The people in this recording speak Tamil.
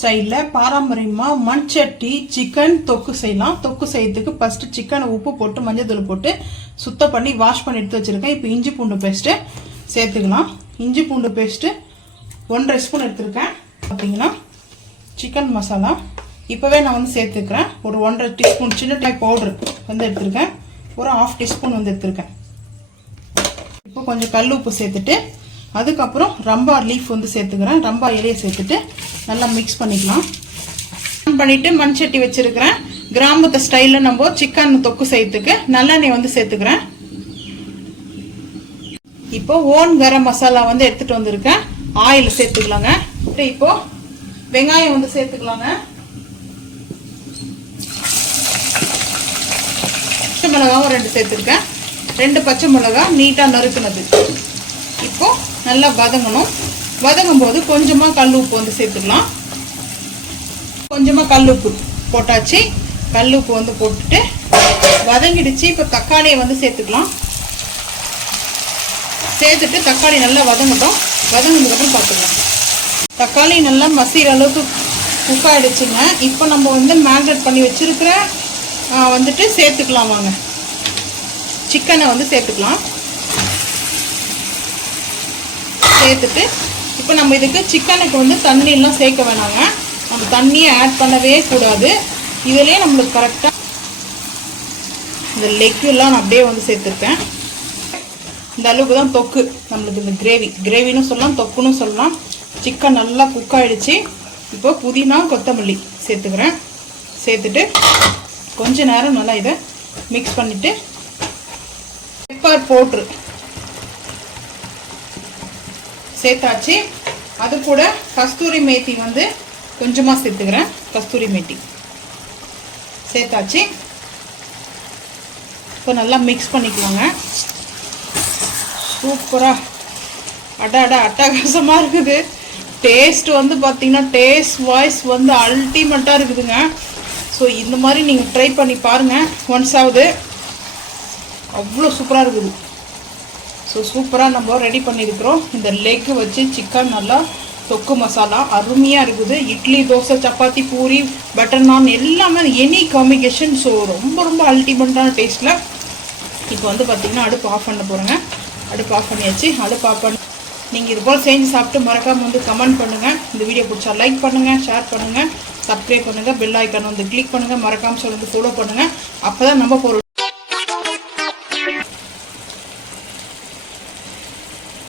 ஸ்டைலில் பாரம்பரியமாக மண் சட்டி சிக்கன் தொக்கு செய்யலாம். தொக்கு செய்யறதுக்கு ஃபர்ஸ்ட் சிக்கனை உப்பு போட்டு மஞ்சள் தூள் போட்டு சுத்தம் பண்ணி வாஷ் பண்ணி எடுத்து வச்சுருக்கேன். இப்போ இஞ்சி பூண்டு பேஸ்ட்டு சேர்த்துக்கலாம். இஞ்சி பூண்டு பேஸ்ட்டு 1.5 ஸ்பூன் எடுத்துருக்கேன். பார்த்தீங்கன்னா சிக்கன் மசாலா இப்போவே நான் வந்து சேர்த்துக்கிறேன். ஒரு 1.5 டீஸ்பூன் சின்ன டைப் பவுடர் வந்து எடுத்துருக்கேன். ஒரு 1/2 டீஸ்பூன் வந்து எடுத்துருக்கேன். இப்போ கொஞ்சம் கல் உப்பு சேர்த்துட்டு அதுக்கப்புறம் ரம்பா லீஃப் வந்து சேர்த்துக்கிறேன். ரம்பா இலையை சேர்த்துட்டு நல்லா மிக்ஸ் பண்ணிக்கலாம். பண்ணிட்டு மண் சட்டி வச்சிருக்கிறேன். கிராமத்து ஸ்டைலில் நம்ம சிக்கன் தொக்கு செய்யறதுக்கு நல்லெண்ணெய் வந்து சேர்த்துக்கிறேன். இப்போ ஓன் கரம் மசாலா வந்து எடுத்துட்டு வந்திருக்கேன். ஆயில் சேர்த்துக்கலாங்க. இப்போ வெங்காயம் வந்து சேர்த்துக்கலாங்க. பச்சை மிளகாவும் 2 சேர்த்துருக்கேன். 2 பச்சை மிளகா நீட்டா நறுக்குனது. இப்போ நல்லா வதங்கணும். வதங்கும் போது கொஞ்சமா கல் உப்பு வந்து சேர்த்துக்கலாம். கொஞ்சமா கல் உப்பு போட்டாச்சு. கல் உப்பு வந்து போட்டுட்டு வதங்கிடுச்சு. இப்போ தக்காளியை வந்து சேர்த்துக்கலாம். சேர்த்துட்டு தக்காளி நல்லா வதங்கட்டும். வதங்கினதுக்கப்புறம் பார்த்துக்கலாம். தக்காளி நல்லா மசிகிற அளவுக்கு குக் ஆகிடுச்சுங்க. இப்போ நம்ம வந்து மேரினேட் பண்ணி வச்சிருக்கிற வந்துட்டு சேர்த்துக்கலாம். வாங்க சிக்கனை வந்து சேர்த்துக்கலாம். சேர்த்துட்டு இப்போ நம்ம இதுக்கு சிக்கனுக்கு வந்து தண்ணியெல்லாம் சேர்க்க வேணாங்க. நம்ம தண்ணியை ஆட் பண்ணவே கூடாது. இதுலேயே நம்மளுக்கு கரெக்டாக இந்த லெக்கெல்லாம் நான் அப்படியே வந்து சேர்த்துருக்கேன். இந்த அளவுக்கு தான் தொக்கு நம்மளுக்கு. இந்த கிரேவின்னு சொல்லலாம், தொக்குன்னு சொல்லலாம். சிக்கன் நல்லா குக் ஆகிடுச்சு. இப்போ புதினா கொத்தமல்லி சேர்த்துக்கிறேன். சேர்த்துட்டு கொஞ்ச நேரம் நல்லா இதை மிக்ஸ் பண்ணிவிட்டு பெப்பர் பவுட்ரு சேர்த்தாச்சு. அது கூட கஸ்தூரி மேத்தி வந்து கொஞ்சமாக சேர்த்துக்கிறேன். கஸ்தூரி மேத்தி சேர்த்தாச்சு. இப்போ நல்லா மிக்ஸ் பண்ணிக்கலாங்க. சூப்பராக அட்டகாசமாக இருக்குது. டேஸ்ட் வந்து பார்த்தீங்கன்னா டேஸ்ட் வாய்ஸ் வந்து அல்டிமேட்டாக இருக்குதுங்க. ஸோ இந்த மாதிரி நீங்கள் ட்ரை பண்ணி பாருங்கள் ஒன்ஸாவது. அவ்வளோ சூப்பராக இருக்குது. ஸோ சூப்பராக நம்ம ரெடி பண்ணியிருக்கிறோம். இந்த லெக்கு வச்சு சிக்கன் நல்லா தொக்கு மசாலா அருமையாக இருக்குது. இட்லி, தோசை, சப்பாத்தி, பூரி, பட்டர் நான் எல்லாமே எனி காம்பினேஷன். ஸோ ரொம்ப அல்டிமேட்டான டேஸ்ட்டில். இப்போ வந்து பார்த்திங்கன்னா அடுப்பு ஆஃப் பண்ண போகிறேங்க. அடுப்பு ஆஃப் பண்ணியாச்சு. அடுப்பு ஆஃப் பண்ணி நீங்கள் இது போல் செஞ்சு சாப்பிட்டு மறக்காமல் வந்து கமெண்ட் பண்ணுங்கள். இந்த வீடியோ பிடிச்சா லைக் பண்ணுங்கள், ஷேர் பண்ணுங்கள், சப்ஸ்கிரைப் பண்ணுங்கள், பெல் ஐக்கான் வந்து கிளிக் பண்ணுங்கள். மறக்காமல் வந்து ஃபாலோ பண்ணுங்கள். அப்போ தான் நம்ம